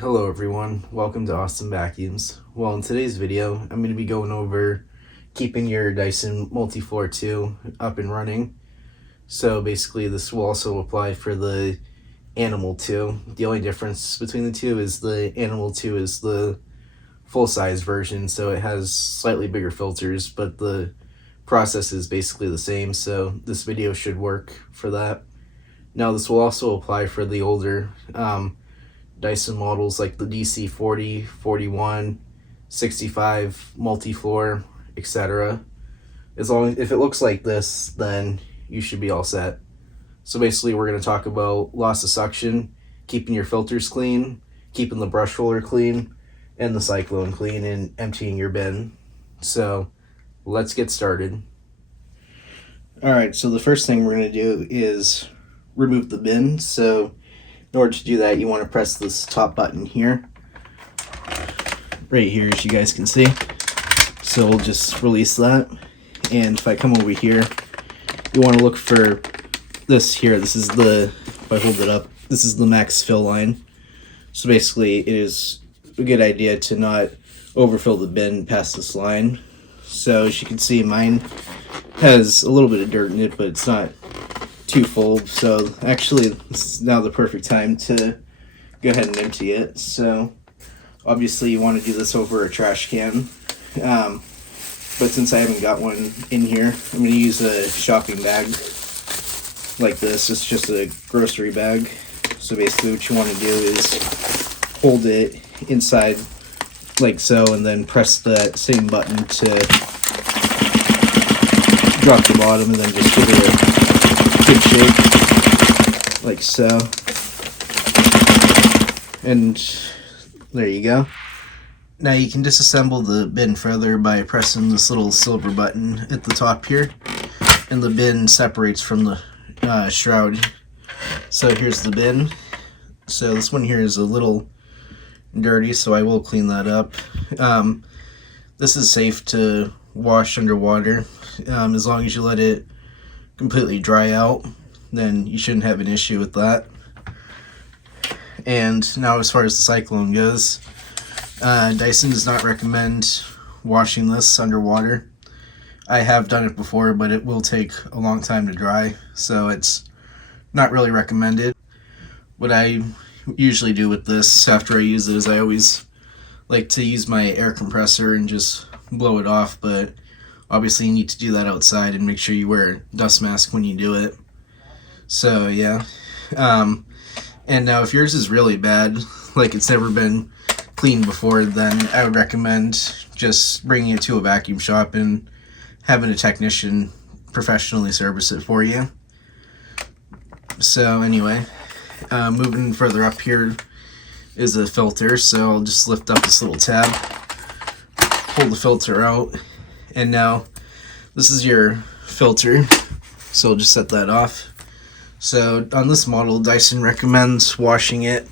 Hello everyone, welcome to Awesome Vacuums. Well, in today's video, I'm going to be going over keeping your Dyson Muilfloor 2 up and running. So basically this will also apply for the Animal 2. The only difference between the two is the Animal 2 is the full-size version, so it has slightly bigger filters, but the process is basically the same, so this video should work for that. Now this will also apply for the older Dyson models like the DC40, 41, 65, Muilfloor, etc. If it looks like this, then you should be all set. So basically we're going to talk about loss of suction, keeping your filters clean, keeping the brush roller clean, and the cyclone clean, and emptying your bin. So let's get started. Alright, so the first thing we're going to do is remove the bin. So in order to do that, you want to press this top button here, right here, as you guys can see. So we'll just release that, and if I come over here, you want to look for this here. This is the, if I hold it up, this is the max fill line. So basically it is a good idea to not overfill the bin past this line. So as you can see, mine has a little bit of dirt in it, but it's not too full, so actually this is now the perfect time to go ahead and empty it. So obviously you want to do this over a trash can, but since I haven't got one in here, I'm going to use a shopping bag like this. It's just a grocery bag. So basically what you want to do is hold it inside like so, and then press that same button to drop the bottom, and then just give it a good shake, like so, and there you go. Now you can disassemble the bin further by pressing this little silver button at the top here, and the bin separates from the shroud. So here's the bin. So this one here is a little dirty, so I will clean that up. This is safe to wash underwater, as long as you let it completely dry out, then you shouldn't have an issue with that. And now as far as the cyclone goes, Dyson does not recommend washing this underwater. I have done it before, but it will take a long time to dry, so it's not really recommended. What I usually do with this after I use it is I always like to use my air compressor and just blow it off, but obviously you need to do that outside and make sure you wear a dust mask when you do it. So yeah, and now if yours is really bad, like it's never been cleaned before, then I would recommend just bringing it to a vacuum shop and having a technician professionally service it for you. So anyway, moving further up here is a filter, so I'll just lift up this little tab, pull the filter out, and now this is your filter, so I'll just set that off. So on this model, Dyson recommends washing it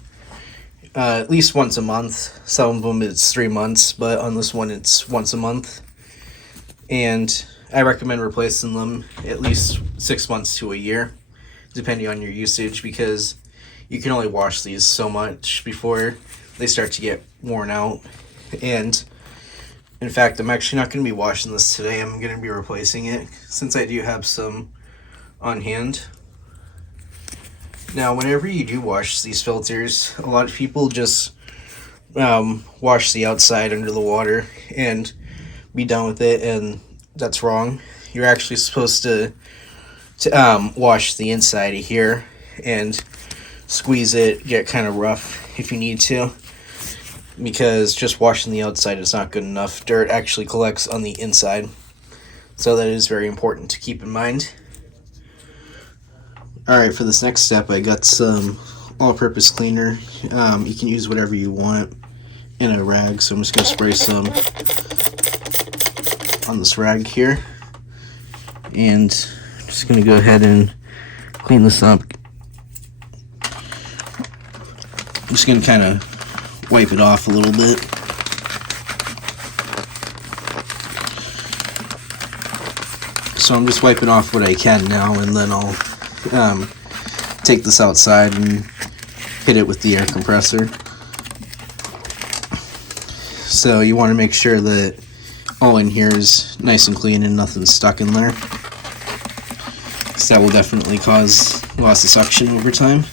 at least once a month. Some of them it's 3 months, but on this one it's once a month. And I recommend replacing them at least 6 months to a year, depending on your usage, because you can only wash these so much before they start to get worn out. And in fact, I'm actually not going to be washing this today. I'm going to be replacing it since I do have some on hand. Now, whenever you do wash these filters, a lot of people just wash the outside under the water and be done with it, and that's wrong. You're actually supposed to wash the inside of here and squeeze it, get kind of rough if you need to, because just washing the outside is not good enough. Dirt actually collects on the inside, so that is very important to keep in mind. Alright, for this next step, I got some all-purpose cleaner. You can use whatever you want in a rag, so I'm just going to spray some on this rag here, and I'm just going to go ahead and clean this up. I'm just going to kind of wipe it off a little bit. So I'm just wiping off what I can now, and then I'll take this outside and hit it with the air compressor. So you want to make sure that all in here is nice and clean and nothing's stuck in there, because that will definitely cause loss of suction over time.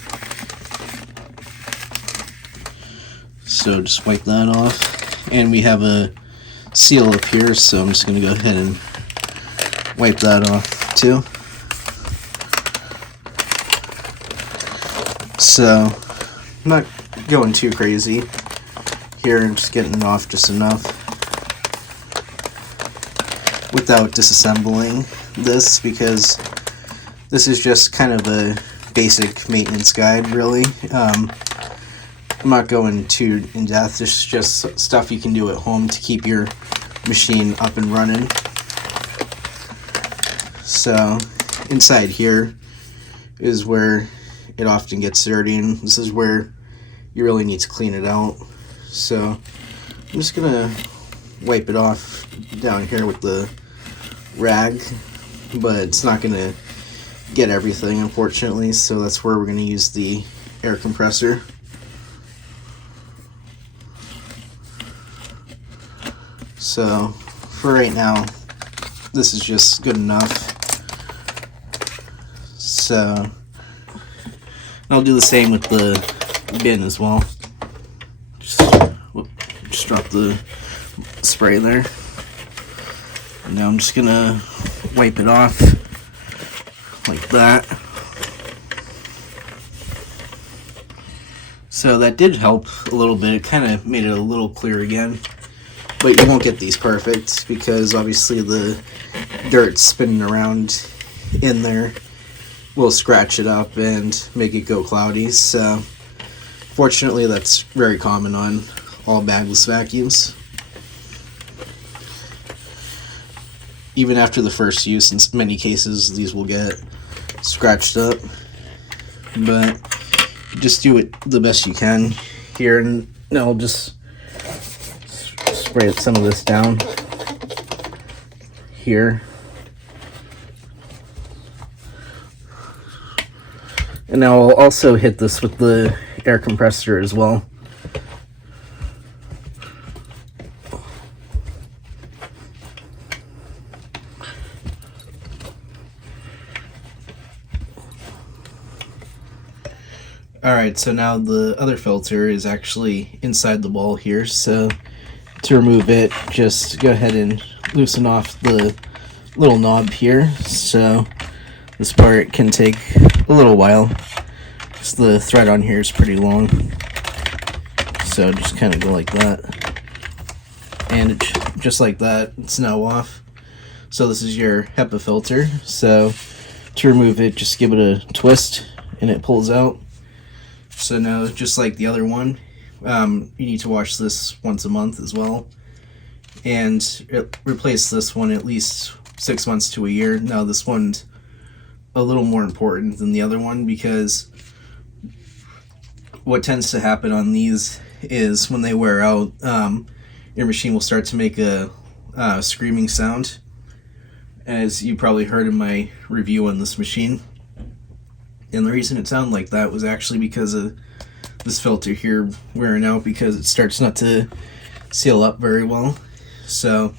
So just wipe that off, and we have a seal up here, so I'm just going to go ahead and wipe that off too. So I'm not going too crazy here, I'm just getting it off just enough without disassembling this, because this is just kind of a basic maintenance guide, really. I'm not going too in depth. It's just stuff you can do at home to keep your machine up and running. So inside here is where it often gets dirty, and this is where you really need to clean it out. So I'm just gonna wipe it off down here with the rag, but it's not gonna get everything, unfortunately, so that's where we're gonna use the air compressor. So for right now, this is just good enough. So I'll do the same with the bin as well. Just drop the spray there. And now I'm just gonna wipe it off like that. So that did help a little bit. It kind of made it a little clear again. But you won't get these perfect, because obviously the dirt spinning around in there will scratch it up and make it go cloudy. So fortunately that's very common on all bagless vacuums. Even after the first use, in many cases these will get scratched up, but just do it the best you can here. And now I'll just spray some of this down here. And now I'll also hit this with the air compressor as well. Alright, so now the other filter is actually inside the ball here, so to remove it, just go ahead and loosen off the little knob here. So this part can take a little while, because the thread on here is pretty long. So just kind of go like that, and just like that, it's now off. So this is your HEPA filter. So to remove it, just give it a twist and it pulls out. So now, just like the other one, you need to wash this once a month as well, and replace this one at least 6 months to a year. Now this one's a little more important than the other one, because what tends to happen on these is when they wear out, your machine will start to make a screaming sound, as you probably heard in my review on this machine. And the reason it sounded like that was actually because of this filter here wearing out, because it starts not to seal up very well. So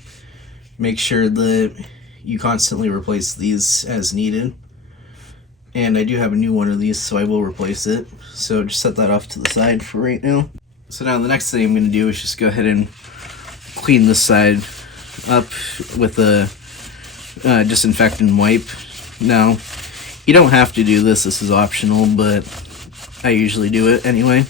make sure that you constantly replace these as needed. And I do have a new one of these, so I will replace it. So just set that off to the side for right now. So now the next thing I'm going to do is just go ahead and clean this side up with a disinfectant wipe. Now, you don't have to do this, this is optional, but I usually do it anyway.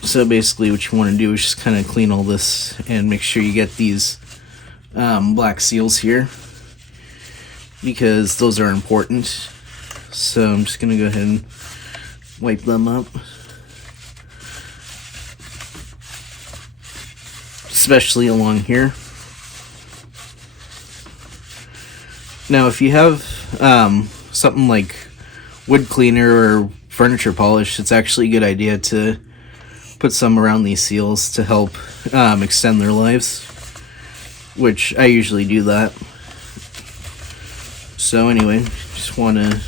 So basically what you want to do is just kind of clean all this and make sure you get these black seals here, because those are important. So I'm just going to go ahead and wipe them up. Especially along here. Now if you have something like wood cleaner or furniture polish, it's actually a good idea to put some around these seals to help extend their lives, which I usually do that. So anyway, just want to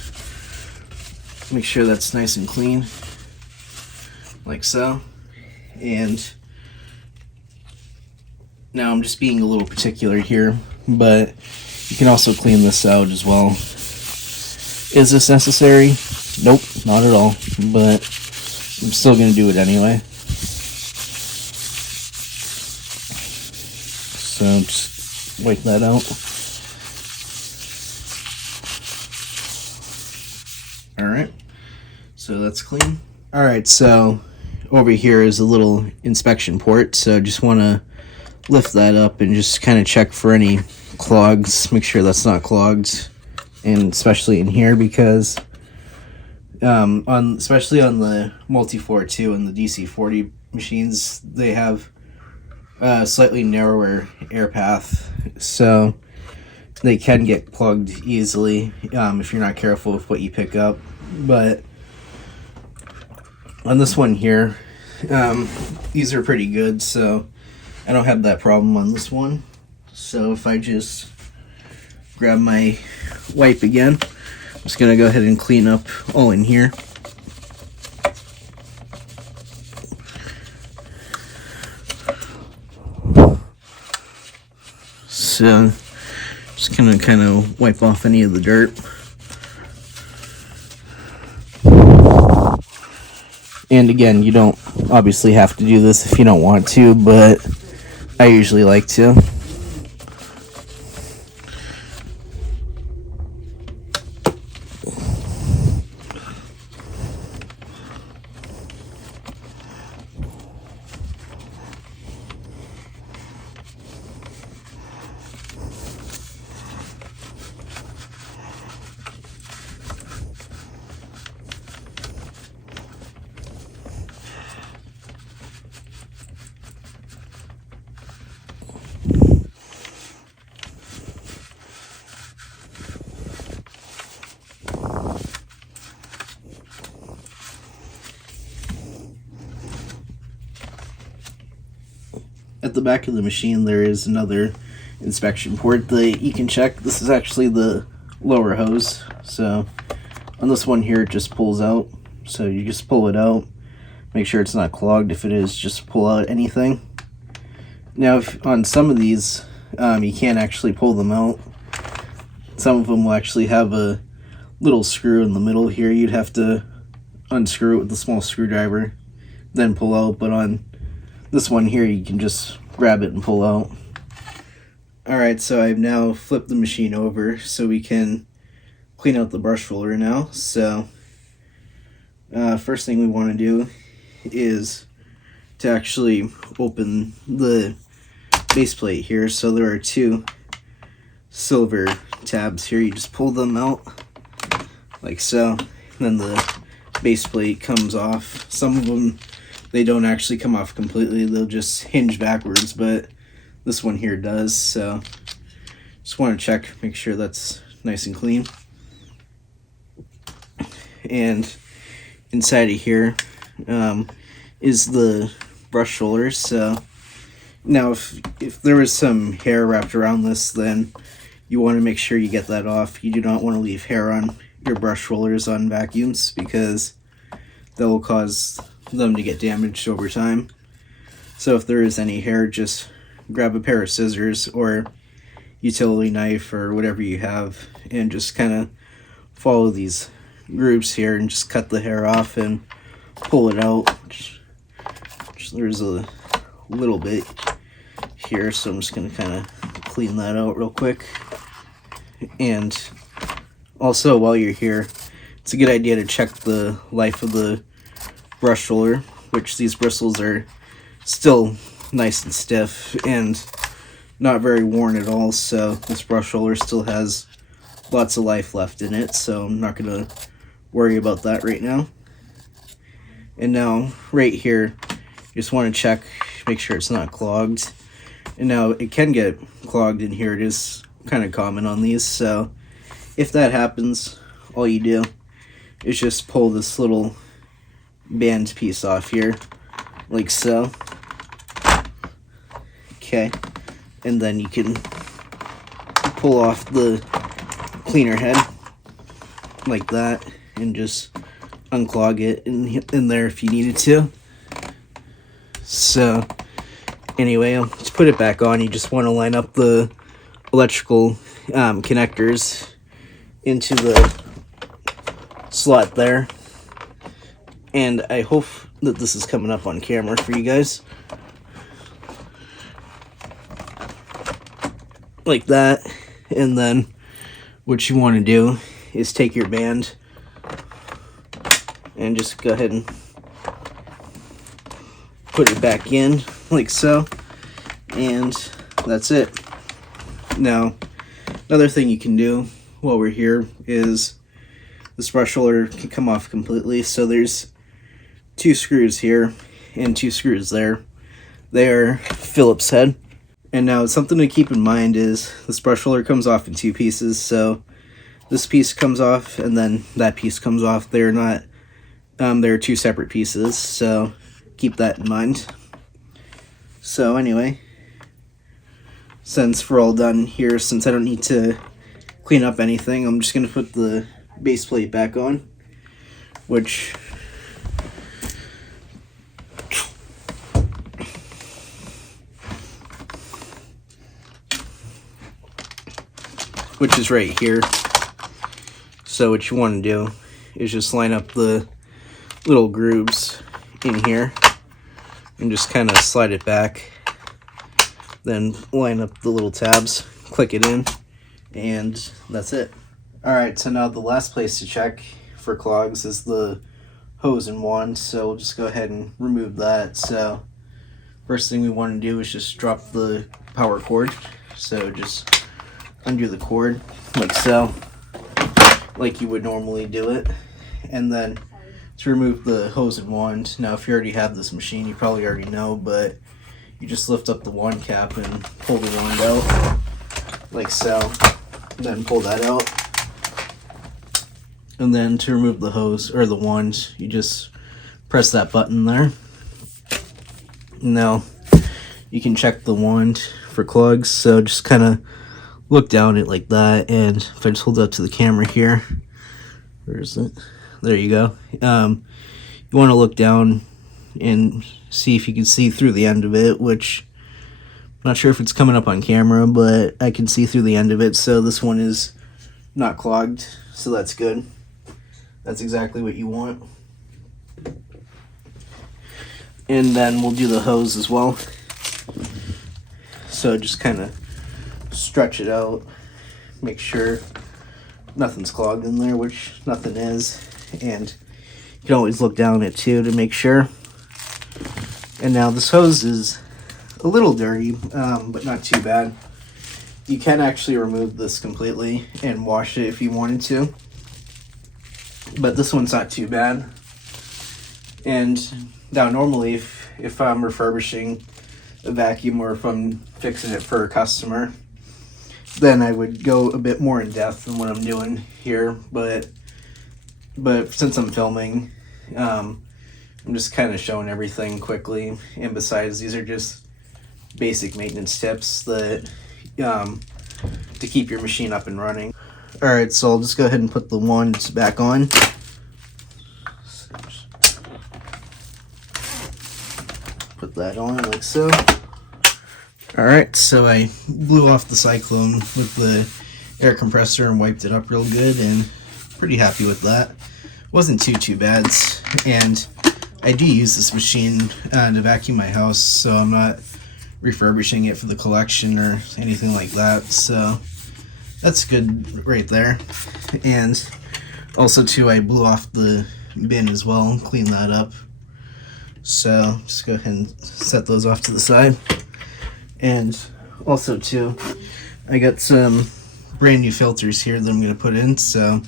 make sure that's nice and clean, like so. And now I'm just being a little particular here, but you can also clean this out as well. Is this necessary? Nope, not at all, but I'm still going to do it anyway. So just wipe that out. Alright, so that's clean. Alright, so over here is a little inspection port, so just want to lift that up and just kind of check for any clogs, make sure that's not clogged, and especially in here because especially on the Muilfloor 2 and the DC40 machines, they have a slightly narrower air path, so they can get plugged easily if you're not careful with what you pick up. But on this one here, these are pretty good, so I don't have that problem on this one. So if I just grab my wipe again, I'm just gonna go ahead and clean up all in here. So just gonna kind of wipe off any of the dirt. And again, you don't obviously have to do this if you don't want to, but I usually like to. At the back of the machine there is another inspection port that you can check. This is actually the lower hose, so on this one here it just pulls out, so you just pull it out, make sure it's not clogged. If it is, just pull out anything. Now if, on some of these you can't actually pull them out. Some of them will actually have a little screw in the middle here. You'd have to unscrew it with a small screwdriver, then pull out, but on this one here you can just grab it and pull out. Alright, so I've now flipped the machine over so we can clean out the brush roller now. So first thing we want to do is to actually open the base plate here. So there are two silver tabs here. You just pull them out like so, and then the base plate comes off. Some of them, they don't actually come off completely, they'll just hinge backwards, but this one here does. So just want to check, make sure that's nice and clean. And inside of here is the brush roller. So now if there was some hair wrapped around this, then you want to make sure you get that off. You do not want to leave hair on your brush rollers on vacuums because that will cause them to get damaged over time. So if there is any hair, just grab a pair of scissors or utility knife or whatever you have and just kind of follow these grooves here and just cut the hair off and pull it out. There's a little bit here, so I'm just going to kind of clean that out real quick. And also while you're here, it's a good idea to check the life of the brush roller, which these bristles are still nice and stiff and not very worn at all, so this brush roller still has lots of life left in it, so I'm not going to worry about that right now. And now right here, you just want to check, make sure it's not clogged. And now it can get clogged in here, it is kind of common on these, so if that happens, all you do is just pull this little band piece off here, like so. Okay, and then you can pull off the cleaner head like that and just unclog it in there if you needed to. So anyway, to put it back on, you just want to line up the electrical connectors into the slot there. And I hope that this is coming up on camera for you guys. Like that. And then what you want to do is take your band and just go ahead and put it back in like so, and that's it. Now, another thing you can do while we're here is the brush roller can come off completely. So there's 2 screws here and 2 screws there. They are Phillips head. And now something to keep in mind is this brush roller comes off in 2 pieces. So this piece comes off and then that piece comes off. They're not, they're 2 separate pieces. So keep that in mind. So anyway, since we're all done here, since I don't need to clean up anything, I'm just going to put the base plate back on, which is right here. So what you want to do is just line up the little grooves in here and just kind of slide it back, then line up the little tabs, click it in, and that's it. Alright, so now the last place to check for clogs is the hose and wand, so we'll just go ahead and remove that. So first thing we want to do is just drop the power cord. So just undo the cord like so, like you would normally do it. And then to remove the hose and wand, now if you already have this machine, you probably already know, but you just lift up the wand cap and pull the wand out like so, then pull that out. And then to remove the hose or the wand, you just press that button there. Now you can check the wand for clogs, so just kind of look down it like that, and if I just hold it up to the camera here, where is it? There you go. You want to look down and see if you can see through the end of it, which I'm not sure if it's coming up on camera, but I can see through the end of it. So this one is not clogged, so that's good. That's exactly what you want. And then we'll do the hose as well. So just kind of stretch it out, make sure nothing's clogged in there, which nothing is, and you can always look down it too to make sure. And now this hose is a little dirty, but not too bad. You can actually remove this completely and wash it if you wanted to, but this one's not too bad. And now normally if I'm refurbishing a vacuum or if I'm fixing it for a customer, then I would go a bit more in depth than what I'm doing here, but since I'm filming, I'm just kind of showing everything quickly. And besides, these are just basic maintenance tips that to keep your machine up and running. Alright, so I'll just go ahead and put the wands back on. Put that on like so. Alright, so I blew off the Cyclone with the air compressor and wiped it up real good, and pretty happy with that. Wasn't too bad, and I do use this machine to vacuum my house, so I'm not refurbishing it for the collection or anything like that, so that's good right there. And also too, I blew off the bin as well, cleaned that up. So just go ahead and set those off to the side. And also too, I got some brand new filters here that I'm going to put in, so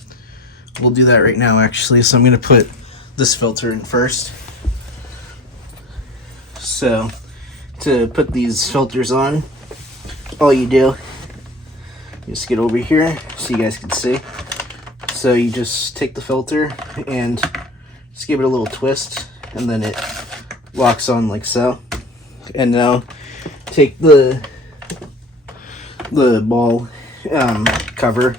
we'll do that right now actually. So I'm going to put this filter in first. So to put these filters on, all you do, just get over here so you guys can see. So you just take the filter and just give it a little twist, and then it locks on like so. And now take the ball cover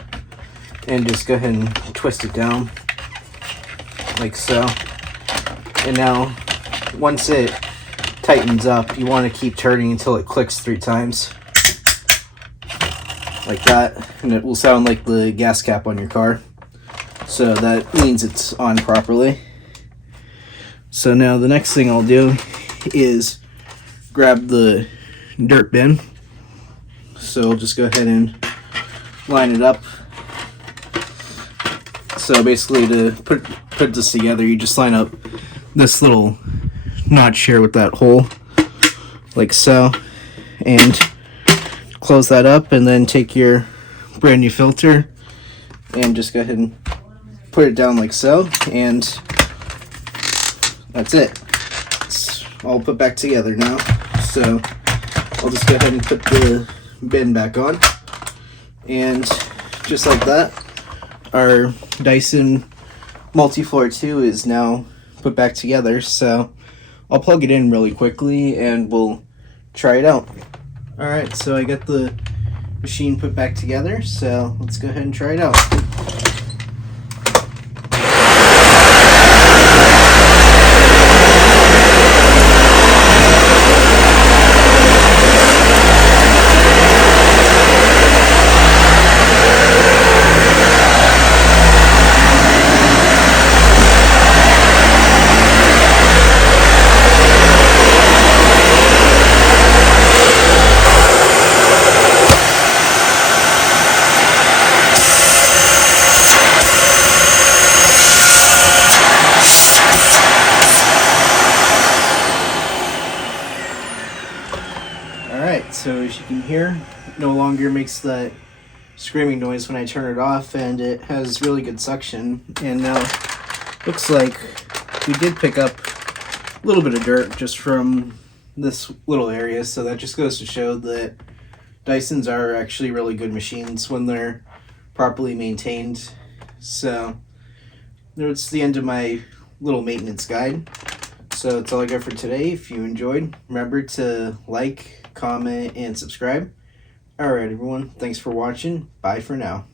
and just go ahead and twist it down like so. And now, once it tightens up, you want to keep turning until it clicks 3 times. Like that. And it will sound like the gas cap on your car. So that means it's on properly. So now the next thing I'll do is grab the dirt bin. So I'll just go ahead and line it up. So basically, to put this together, you just line up this little notch here with that hole, like so, and close that up, and then take your brand new filter and just go ahead and put it down like so, and that's it. It's all put back together now. So I'll just go ahead and put the bin back on, and just like that, our Dyson Muilfloor 2 is now put back together. So I'll plug it in really quickly and we'll try it out. Alright, so I got the machine put back together, so let's go ahead and try it out. Alright, so as you can hear, it no longer makes that screaming noise when I turn it off, and it has really good suction. And now, looks like we did pick up a little bit of dirt just from this little area, so that just goes to show that Dysons are actually really good machines when they're properly maintained. So, that's the end of my little maintenance guide. So that's all I got for today. If you enjoyed, remember to like, comment, and subscribe. Alright everyone, thanks for watching. Bye for now.